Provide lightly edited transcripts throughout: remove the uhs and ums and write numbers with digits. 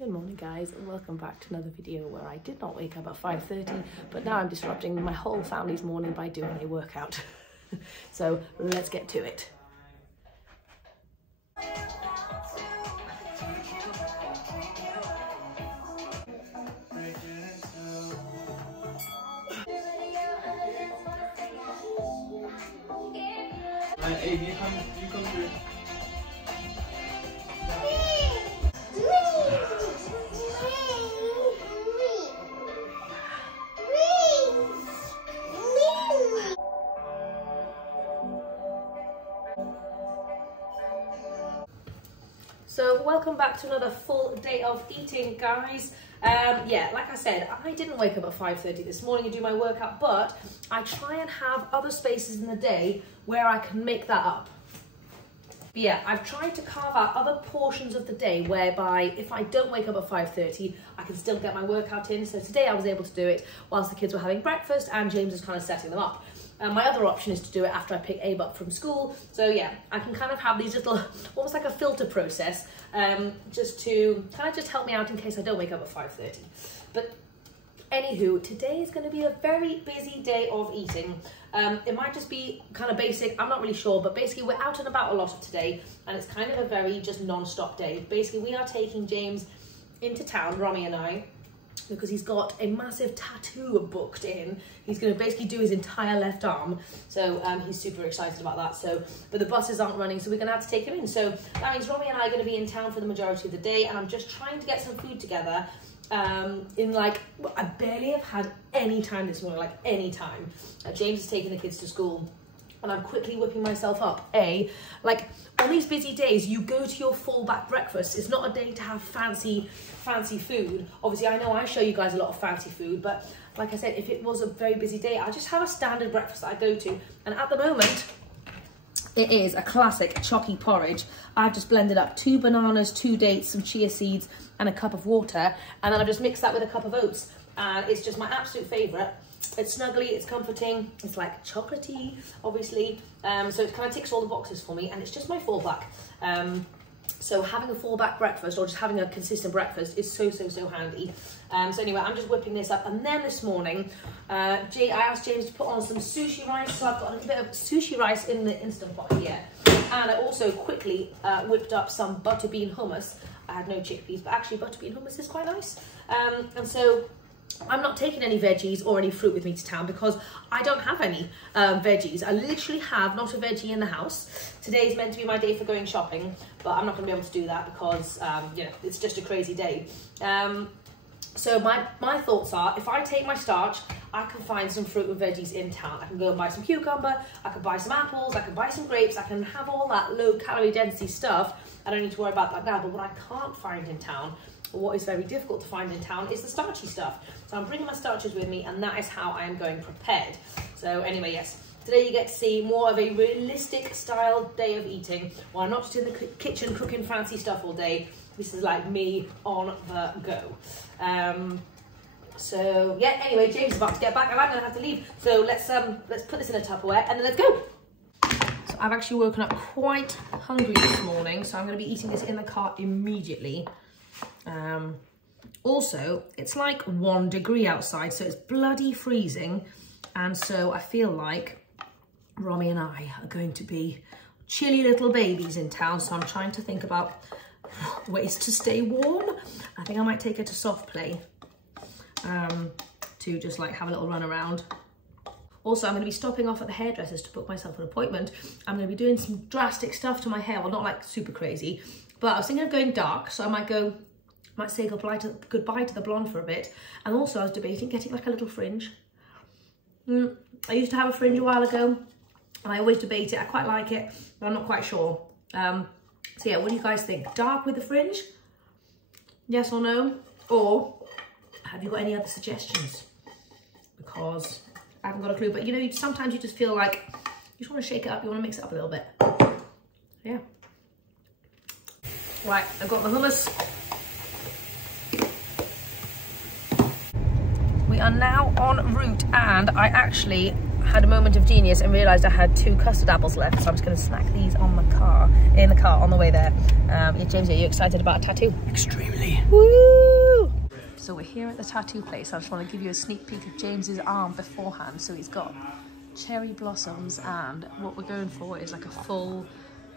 Good morning guys, and welcome back to another video where I did not wake up at 5:30, but now I'm disrupting my whole family's morning by doing a workout. So let's get to it. Hey, you come through. So welcome back to another full day of eating, guys. Yeah, like I said, I didn't wake up at 5:30 this morning and do my workout, but I try and have other spaces in the day where I can make that up. But yeah, I've tried to carve out other portions of the day whereby if I don't wake up at 5:30, I can still get my workout in. So today I was able to do it whilst the kids were having breakfast and James was kind of setting them up. My other option is to do it after I pick Abe up from school. So yeah, I can kind of have these little, almost like a filter process, just to kind of just help me out in case I don't wake up at 5:30. But anywho, today is going to be a very busy day of eating. It might just be kind of basic, I'm not really sure, but basically we're out and about a lot of today, and it's kind of a very just non-stop day. Basically, we are taking James into town, Romy and I, because he's got a massive tattoo booked in. He's going to basically do his entire left arm, so he's super excited about that. So, but the buses aren't running, so we're going to have to take him in. So that means Romy and I are going to be in town for the majority of the day, and I'm just trying to get some food together. I barely have had any time this morning, like any time. James is taking the kids to school, and I'm quickly whipping myself up. Like on these busy days, you go to your fallback breakfast. It's not a day to have fancy food. Obviously, I know I show you guys a lot of fancy food, but like I said, if it was a very busy day, I'll just have a standard breakfast that I go to. And at the moment, it is a classic chalky porridge. I've just blended up 2 bananas, 2 dates, some chia seeds, and a cup of water. And then I've just mixed that with a cup of oats. And it's just my absolute favourite. It's snuggly, it's comforting, it's like chocolatey, obviously. So it kind of ticks all the boxes for me, and it's just my fallback. So having a fallback breakfast, or just having a consistent breakfast, is so handy. So anyway, I'm just whipping this up. And then this morning, I asked James to put on some sushi rice. So I've got a little bit of sushi rice in the Instant Pot here. And I also quickly whipped up some butter bean hummus. I had no chickpeas, but actually butter bean hummus is quite nice. And so I'm not taking any veggies or any fruit with me to town because I don't have any veggies. I literally have not a veggie in the house. Today's meant to be my day for going shopping, but I'm not going to be able to do that because, you know, it's just a crazy day. So my thoughts are, if I take my starch, I can find some fruit and veggies in town. I can go and buy some cucumber, I can buy some apples, I can buy some grapes, I can have all that low calorie density stuff. I don't need to worry about that now, but what I can't find in town, or what is very difficult to find in town, is the starchy stuff. So I'm bringing my starches with me, and that is how I am going prepared. So anyway, yes, today you get to see more of a realistic style day of eating. Well, I'm not just in the kitchen cooking fancy stuff all day. This is like me on the go. So yeah, anyway, James is about to get back, and I'm gonna have to leave. So let's put this in a Tupperware, and then let's go. So I've actually woken up quite hungry this morning, so I'm gonna be eating this in the car immediately. Also, it's like 1 degree outside, so it's bloody freezing, and so I feel like Romy and I are going to be chilly little babies in town. So I'm trying to think about ways to stay warm. I think I might take her to soft play to just like have a little run around. Also, I'm going to be stopping off at the hairdresser's to book myself an appointment. I'm going to be doing some drastic stuff to my hair. Well, not like super crazy, but I was thinking of going dark, so I might say goodbye to the blonde for a bit. And also I was debating getting like a little fringe. I used to have a fringe a while ago, and I always debate it. I quite like it, but I'm not quite sure. So yeah, what do you guys think? Dark with the fringe? Yes or no? Or have you got any other suggestions? Because I haven't got a clue, but you know, sometimes you just feel like you just want to shake it up, you want to mix it up a little bit. Yeah. Right, I've got the hummus. We are now en route, and I actually had a moment of genius and realised I had 2 custard apples left, so I'm just going to snack these on the car, on the way there. Yeah, James, are you excited about a tattoo? Extremely. Woo! So we're here at the tattoo place. I just want to give you a sneak peek of James's arm beforehand. So he's got cherry blossoms, and what we're going for is like a full,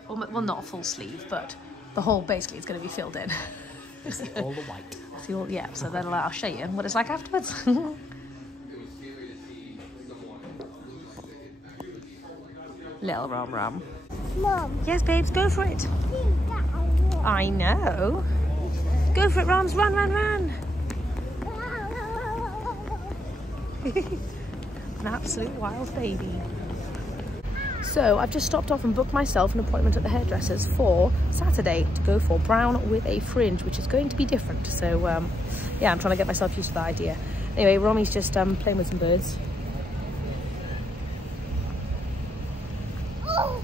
well, not a full sleeve, but the whole basically is going to be filled in. See all the white. See all, yeah, so then I'll show you what it's like afterwards. Little Rom. Mom. Yes, babes, go for it. I know. Go for it, Roms. Run, run, run. An absolute wild baby. So I've just stopped off and booked myself an appointment at the hairdresser's for Saturday to go for brown with a fringe, which is going to be different. So yeah, I'm trying to get myself used to the idea. Anyway, Romy's just playing with some birds. Oh,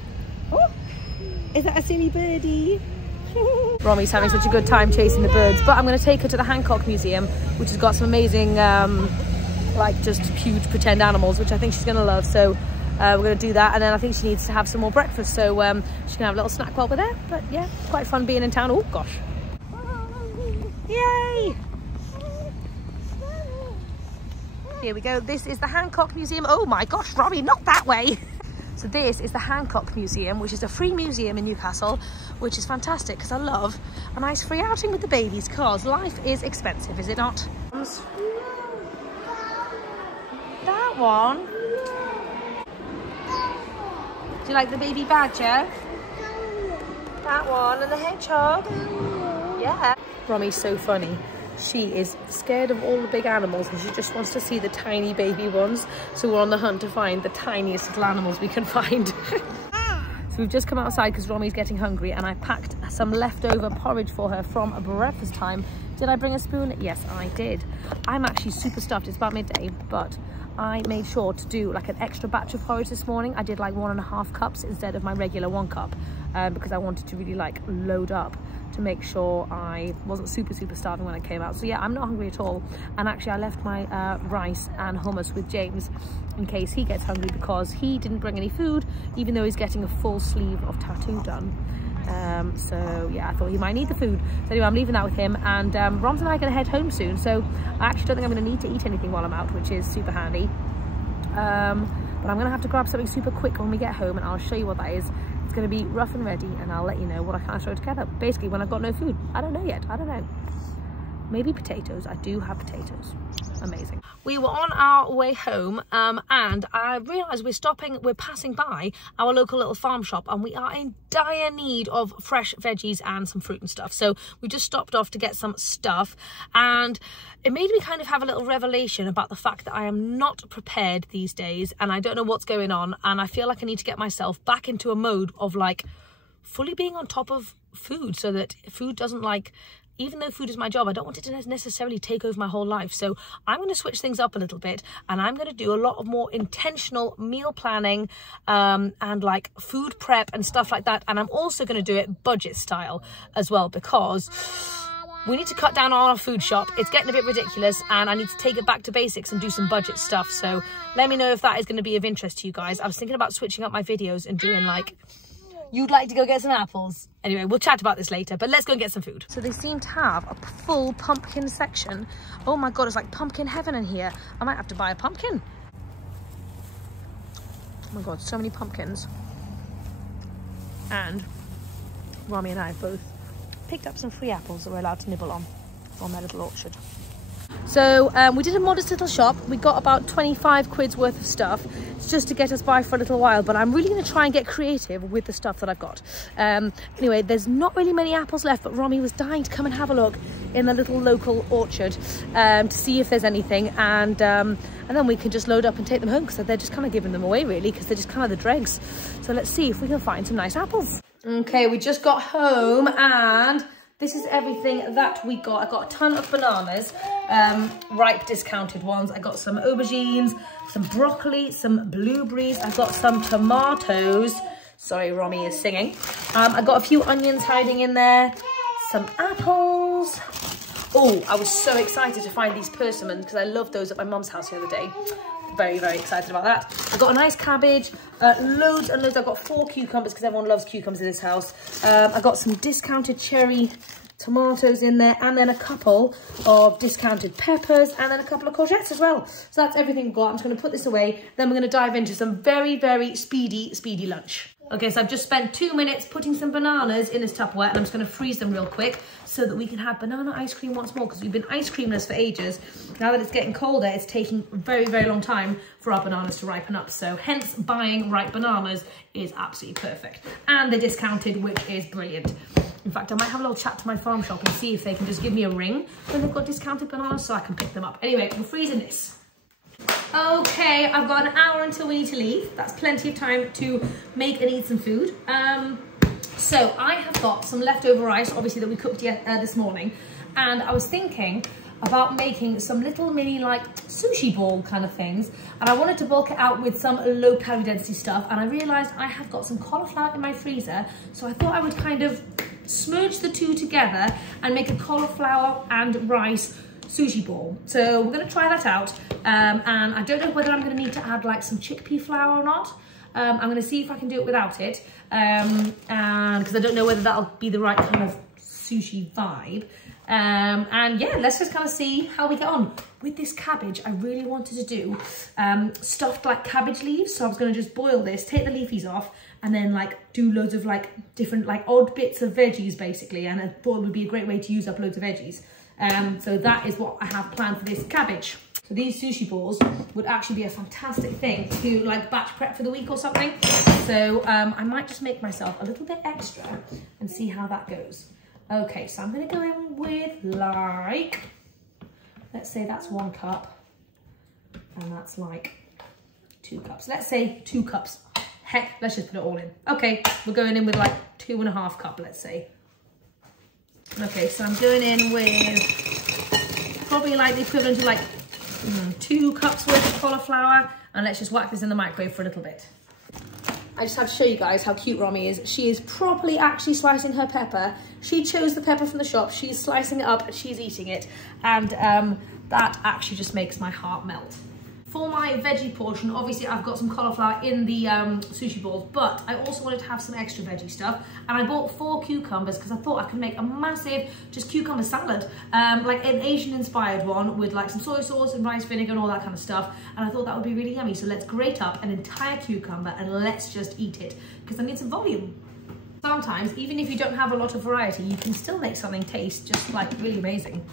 is that a silly birdie? Romy's having such a good time chasing the birds, but I'm going to take her to the Hancock Museum, which has got some amazing like just huge pretend animals, which I think she's going to love. So we're going to do that, and then I think she needs to have some more breakfast, so she can have a little snack while we're there. But yeah, quite fun being in town. Oh gosh, yay! Here we go. This is the Hancock Museum. Oh my gosh, Robbie, not that way. So this is the Hancock Museum, which is a free museum in Newcastle, which is fantastic because I love a nice free outing with the babies, because life is expensive, is it not? That one. Do you like the baby badger? That one, and the hedgehog? Yeah. Romy's so funny. She is scared of all the big animals and she just wants to see the tiny baby ones. So we're on the hunt to find the tiniest little animals we can find. So we've just come outside because Romy's getting hungry, and I packed some leftover porridge for her from a breakfast time. Did I bring a spoon? Yes, I did. I'm actually super stuffed. It's about midday, but I made sure to do like an extra batch of porridge this morning. I did like 1.5 cups instead of my regular 1 cup because I wanted to really like load up to make sure I wasn't super starving when I came out. So yeah, I'm not hungry at all. And actually I left my rice and hummus with James in case he gets hungry, because he didn't bring any food, even though he's getting a full sleeve of tattoo done. So yeah, I thought he might need the food. So anyway, I'm leaving that with him, and Roms and I are going to head home soon, so I actually don't think I'm going to need to eat anything while I'm out, which is super handy. But I'm going to have to grab something super quick when we get home, and I'll show you what that is. It's going to be rough and ready, and I'll let you know what I kind of throw together. Basically, when I've got no food. I don't know yet. I don't know. Maybe potatoes. I do have potatoes. Amazing. We were on our way home and I realised we're passing by our local little farm shop, and we are in dire need of fresh veggies and some fruit and stuff. So we just stopped off to get some stuff, and it made me kind of have a little revelation about the fact that I am not prepared these days, and I don't know what's going on, and I feel like I need to get myself back into a mode of like fully being on top of food, so that food doesn't like, even though food is my job, I don't want it to necessarily take over my whole life. So I'm going to switch things up a little bit, and I'm going to do a lot of more intentional meal planning and like food prep and stuff like that. And I'm also going to do it budget style as well, because we need to cut down on our food shop. It's getting a bit ridiculous, and I need to take it back to basics and do some budget stuff. So let me know if that is going to be of interest to you guys. I was thinking about switching up my videos and doing like, you'd like to go get some apples. Anyway, we'll chat about this later, but let's go and get some food. So they seem to have a full pumpkin section. Oh my God, it's like pumpkin heaven in here. I might have to buy a pumpkin. Oh my God, so many pumpkins. And Romy and I both picked up some free apples that we're allowed to nibble on from their little orchard. So we did a modest little shop. We got about 25 quid's worth of stuff. It's just to get us by for a little while, but I'm really going to try and get creative with the stuff that I've got. Anyway, there's not really many apples left, but Romy was dying to come and have a look in the little local orchard to see if there's anything, and then we can just load up and take them home, because they're just kind of giving them away really, because they're just kind of the dregs. So let's see if we can find some nice apples. Okay, we just got home, and this is everything that we got. I got a ton of bananas, ripe discounted ones. I got some aubergines, some broccoli, some blueberries. I got some tomatoes. Sorry, Romy is singing. I got a few onions hiding in there, some apples. Oh, I was so excited to find these persimmons, because I loved those at my mum's house the other day. very, very excited about that. I've got a nice cabbage, loads and loads. I've got 4 cucumbers because everyone loves cucumbers in this house. I've got some discounted cherry tomatoes in there, and then a couple of discounted peppers, and then a couple of courgettes as well. So that's everything I've got. I'm just going to put this away. Then we're going to dive into some very, very speedy lunch. Okay, so I've just spent 2 minutes putting some bananas in this Tupperware, and I'm just going to freeze them real quick so that we can have banana ice cream once more, because we've been ice creamless for ages. Now that it's getting colder, it's taking a very, very long time for our bananas to ripen up. So hence buying ripe bananas is absolutely perfect. And they're discounted, which is brilliant. In fact, I might have a little chat to my farm shop and see if they can just give me a ring when they've got discounted bananas so I can pick them up. Anyway, we're freezing this. Okay, I've got an hour until we need to leave. That's plenty of time to make and eat some food. So I have got some leftover rice, obviously, that we cooked this morning. And I was thinking about making some little mini like sushi ball kind of things. And I wanted to bulk it out with some low calorie density stuff. And I realized I have got some cauliflower in my freezer. So I thought I would kind of smurge the two together and make a cauliflower and rice sushi ball. So we're going to try that out, and I don't know whether I'm going to need to add like some chickpea flour or not. I'm going to see if I can do it without it, and because I don't know whether that'll be the right kind of sushi vibe. And yeah, let's just kind of see how we get on. With this cabbage, I really wanted to do stuffed like cabbage leaves. So I was going to just boil this, take the leafies off, and then like do loads of like different like odd bits of veggies basically. And I thought it would be a great way to use up loads of veggies. So that is what I have planned for this cabbage. So these sushi balls would actually be a fantastic thing to like batch prep for the week or something. So I might just make myself a little bit extra and see how that goes. Okay, so I'm going to go in with like, let's say that's 1 cup, and that's like 2 cups. Let's say 2 cups. Heck, let's just put it all in. Okay, we're going in with like 2.5 cups, let's say. Okay, so I'm going in with probably like the equivalent of like 2 cups worth of cauliflower, and let's just whack this in the microwave for a little bit. I just have to show you guys how cute Romy is. She is properly actually slicing her pepper. She chose the pepper from the shop, she's slicing it up and she's eating it, and that actually just makes my heart melt. For my veggie portion, obviously I've got some cauliflower in the sushi balls, but I also wanted to have some extra veggie stuff, and I bought 4 cucumbers because I thought I could make a massive just cucumber salad, like an Asian inspired one with like some soy sauce and rice vinegar and all that kind of stuff, and I thought that would be really yummy. So let's grate up an entire cucumber and let's just eat it because I need some volume. Sometimes, even if you don't have a lot of variety, you can still make something taste just like really amazing.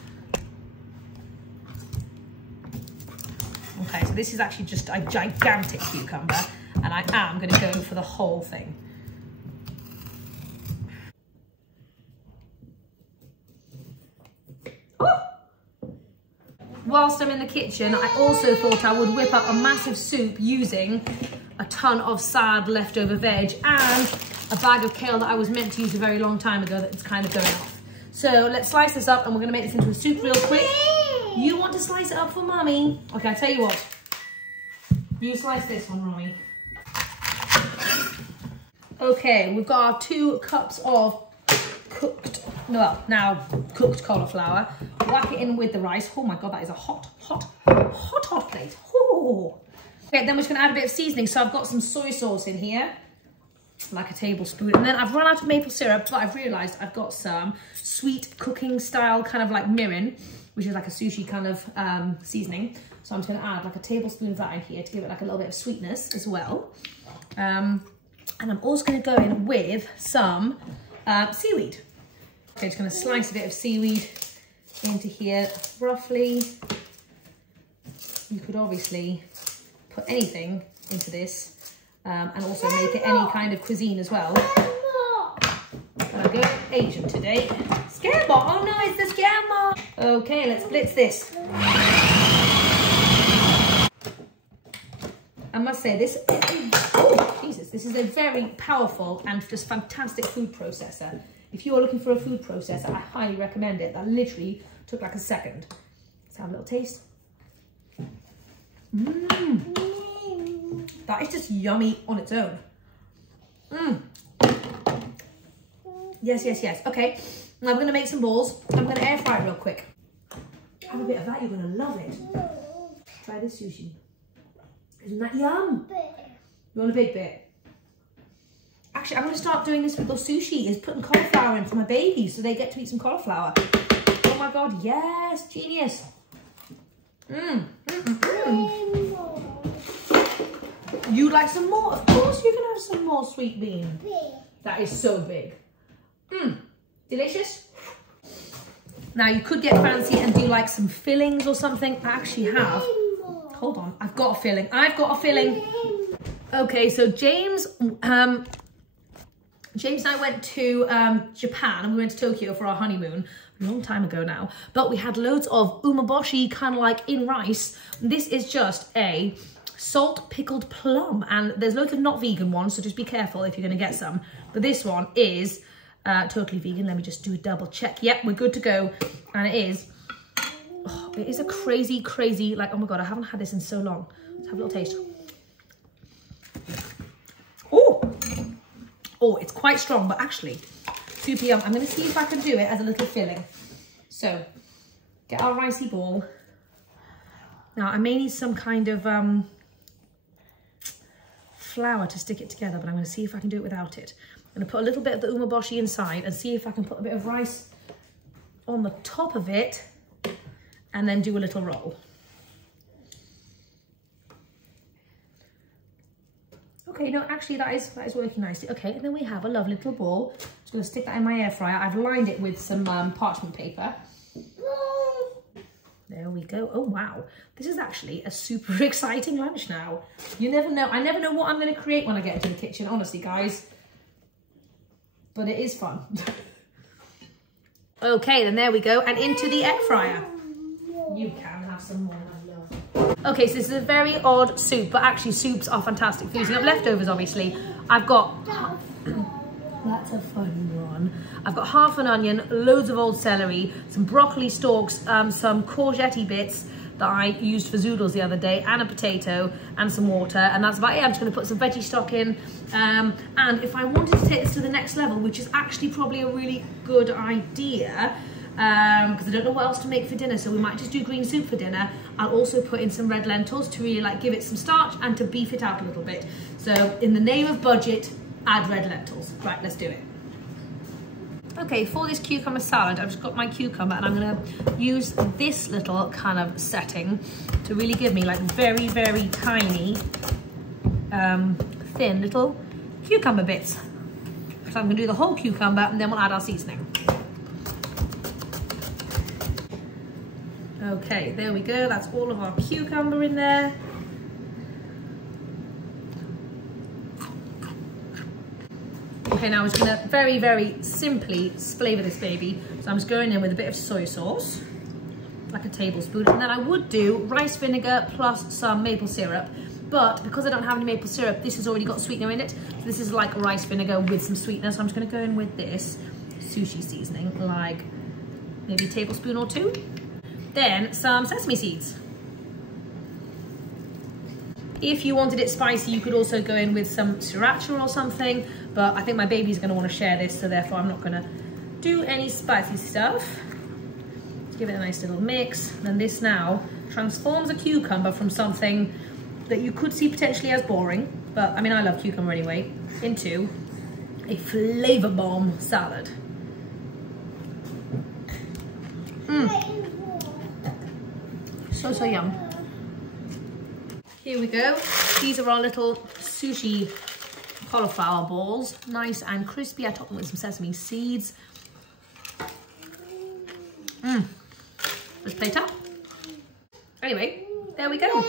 Okay, so this is actually just a gigantic cucumber, and I am going to go for the whole thing. Oh! Whilst I'm in the kitchen, I also thought I would whip up a massive soup using a ton of sad leftover veg and a bag of kale that I was meant to use a very long time ago that's kind of going off. So let's slice this up, and we're going to make this into a soup real quick. You want to slice it up for Mummy? Okay, I tell you what. You slice this one, Romy. Okay, we've got our 2 cups of cooked cauliflower. Whack it in with the rice. Oh my God, that is a hot plate. Oh. Okay, then we're just gonna add a bit of seasoning. So I've got some soy sauce in here, like a tablespoon. And then I've run out of maple syrup, but I've realized I've got some sweet cooking style kind of like mirin, which is like a sushi kind of seasoning. So I'm just gonna add like a tablespoon of that in here to give it like a little bit of sweetness as well. And I'm also gonna go in with some seaweed. Okay, just gonna slice a bit of seaweed into here, roughly. You could obviously put anything into this and also make it any kind of cuisine as well. I'll go Asian today. Scare bot, oh no, it's the scare bot. Okay, let's blitz this. I must say this, oh Jesus, this is a very powerful and just fantastic food processor. If you're looking for a food processor, I highly recommend it. That literally took like a second. Let's have a little taste. That is just yummy on its own. Yes, yes, yes. Okay, now I'm gonna make some balls. I'm gonna air fry it real quick. Have a bit of that, you're gonna love it. Try this sushi. Isn't that yum? You want a big bit? Actually, I'm going to start doing this with the sushi, is putting cauliflower in for my babies so they get to eat some cauliflower. Oh my God, yes, genius. You'd like some more? Of course you can have some more sweet bean. That is so big. Delicious. Now you could get fancy and do like some fillings or something. I actually have. Hold on, I've got a filling. Okay, so James and I went to Japan, and we went to Tokyo for our honeymoon a long time ago now. But we had loads of umeboshi, kind of like in rice. This is just a salt pickled plum, and there's loads of not vegan ones, so just be careful if you're going to get some. But this one is totally vegan. Let me just do a double check. Yep, we're good to go. And it is a crazy, like, oh my God, I haven't had this in so long. Let's have a little taste. Oh, it's quite strong, but actually super yum. I'm going to see if I can do it as a little filling. So get our ricey ball. Now I may need some kind of flour to stick it together, but I'm going to see if I can do it without it. I'm going to put a little bit of the umeboshi inside and see if I can put a bit of rice on the top of it and then do a little roll. Okay, no, actually that is working nicely. Okay, and then we have a lovely little ball. I'm just going to stick that in my air fryer. I've lined it with some parchment paper. There we go. Oh wow, this is actually a super exciting lunch now. You never know. I never know what I'm going to create when I get into the kitchen, honestly, guys. But it is fun. Okay, then there we go, and into the air fryer. You can have some more, my love. Okay, so this is a very odd soup, but actually soups are fantastic for using up leftovers, obviously. I've got... That's a fun one. I've got half an onion, loads of old celery, some broccoli stalks, some courgette bits that I used for zoodles the other day, and a potato, and some water, and that's about it. I'm just going to put some veggie stock in, and if I wanted to take this to the next level, which is actually probably a really good idea, because I don't know what else to make for dinner, so we might just do green soup for dinner. I'll also put in some red lentils to really like give it some starch and to beef it out a little bit. So in the name of budget, add red lentils. Right, let's do it. Okay, for this cucumber salad, I've just got my cucumber, and I'm gonna use this little kind of setting to really give me like very, very tiny, thin little cucumber bits. So I'm gonna do the whole cucumber, and then we'll add our seasoning. Okay, there we go. That's all of our cucumber in there. Okay, now I'm just gonna very, very simply flavour this baby. So I'm just going in with a bit of soy sauce, like a tablespoon, and then I would do rice vinegar plus some maple syrup. But because I don't have any maple syrup, this has already got sweetener in it. So this is like rice vinegar with some sweetener. So I'm just gonna go in with this sushi seasoning, like maybe a tablespoon or two. Then some sesame seeds. If you wanted it spicy, you could also go in with some sriracha or something, but I think my baby's gonna wanna share this, so therefore I'm not gonna do any spicy stuff. Give it a nice little mix. And this now transforms a cucumber from something that you could see potentially as boring, but I mean, I love cucumber anyway, into a flavor bomb salad. So yum. Here we go. These are our little sushi cauliflower balls. Nice and crispy. I top them with some sesame seeds. Let's plate up. Anyway, there we go.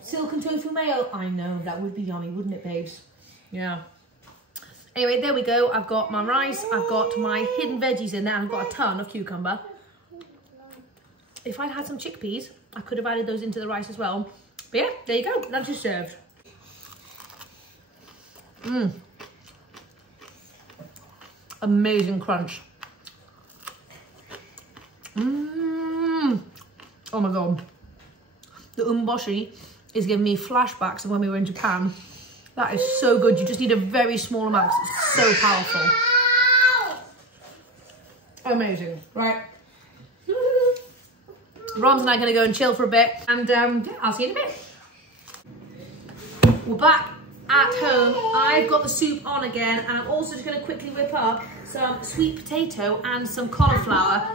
Silken tofu mayo. I know, that would be yummy, wouldn't it, babes? Yeah. Anyway, there we go. I've got my rice. I've got my hidden veggies in there. I've got a ton of cucumber. If I'd had some chickpeas, I could have added those into the rice as well. But yeah, there you go. Lunch is served. Amazing crunch. Oh my God. The umeboshi is giving me flashbacks of when we were in Japan. That is so good. You just need a very small amount. It's so powerful. Amazing. Right. Ron's and I are going to go and chill for a bit, and yeah, I'll see you in a bit. we're back at home. I've got the soup on again, and I'm also just going to quickly whip up some sweet potato and some cauliflower.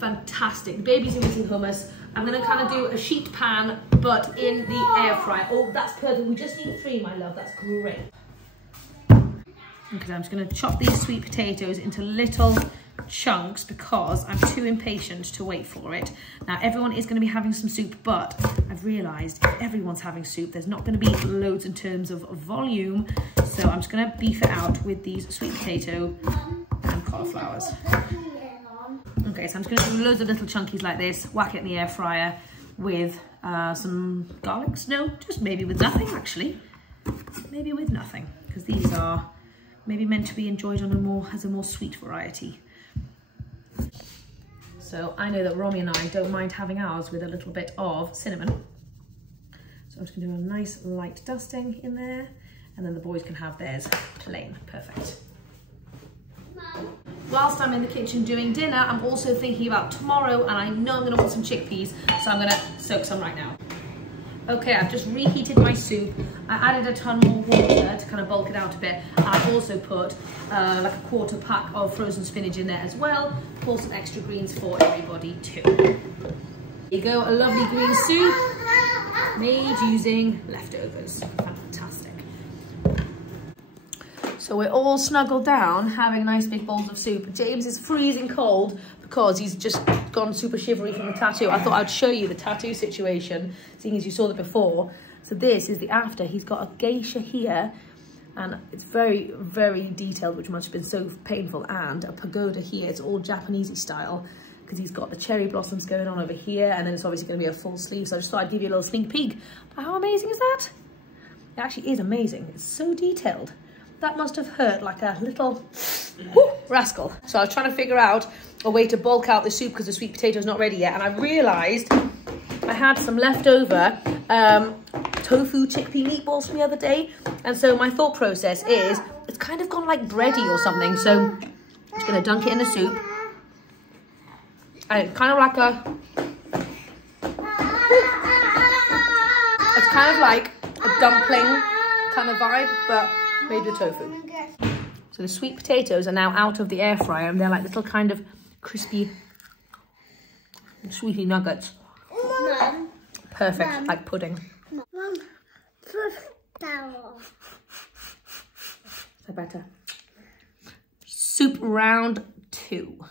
Fantastic. The babies are eating hummus. I'm going to kind of do a sheet pan, but in the air fryer. Oh, that's perfect. We just need 3, my love. That's great. Okay, I'm just going to chop these sweet potatoes into little chunks because I'm too impatient to wait for it. Now, everyone is going to be having some soup, but I've realised if everyone's having soup, there's not going to be loads in terms of volume. So I'm just going to beef it out with these sweet potato and cauliflowers. Okay, so I'm just going to do loads of little chunkies like this, whack it in the air fryer with some garlics. No, just maybe with nothing, actually. Maybe with nothing, because these are maybe meant to be enjoyed on as a more sweet variety. So I know that Romy and I don't mind having ours with a little bit of cinnamon. So I'm just going to do a nice light dusting in there, and then the boys can have theirs plain. Perfect. Whilst I'm in the kitchen doing dinner, I'm also thinking about tomorrow, and I know I'm going to want some chickpeas, so I'm going to soak some right now. Okay, I've just reheated my soup. I added a ton more water to kind of bulk it out a bit. And I also put like a 1/4 pack of frozen spinach in there as well. Pour some extra greens for everybody too. There you go, a lovely green soup made using leftovers. Fantastic. So we're all snuggled down, having nice big bowls of soup. James is freezing cold because he's just gone super shivery from the tattoo. I thought I'd show you the tattoo situation, seeing as you saw that before. So this is the after. He's got a geisha here, and it's very, very detailed, which must have been so painful, and a pagoda here. It's all Japanese style, because he's got the cherry blossoms going on over here, and then it's obviously going to be a full sleeve. So I just thought I'd give you a little sneak peek. But how amazing is that? It actually is amazing. It's so detailed. That must have hurt like a little rascal. So I was trying to figure out a way to bulk out the soup because the sweet potato is not ready yet. And I realised I had some leftover tofu chickpea meatballs from the other day. And so my thought process is, it's kind of gone like bready or something. So I'm just going to dunk it in the soup. And it's kind of like it's kind of like a dumpling kind of vibe, but made with tofu. So the sweet potatoes are now out of the air fryer, and they're like little kind of crispy, sweetie nuggets. Mom. Perfect, Mom. like pudding. Mom. Is that better? Soup round 2.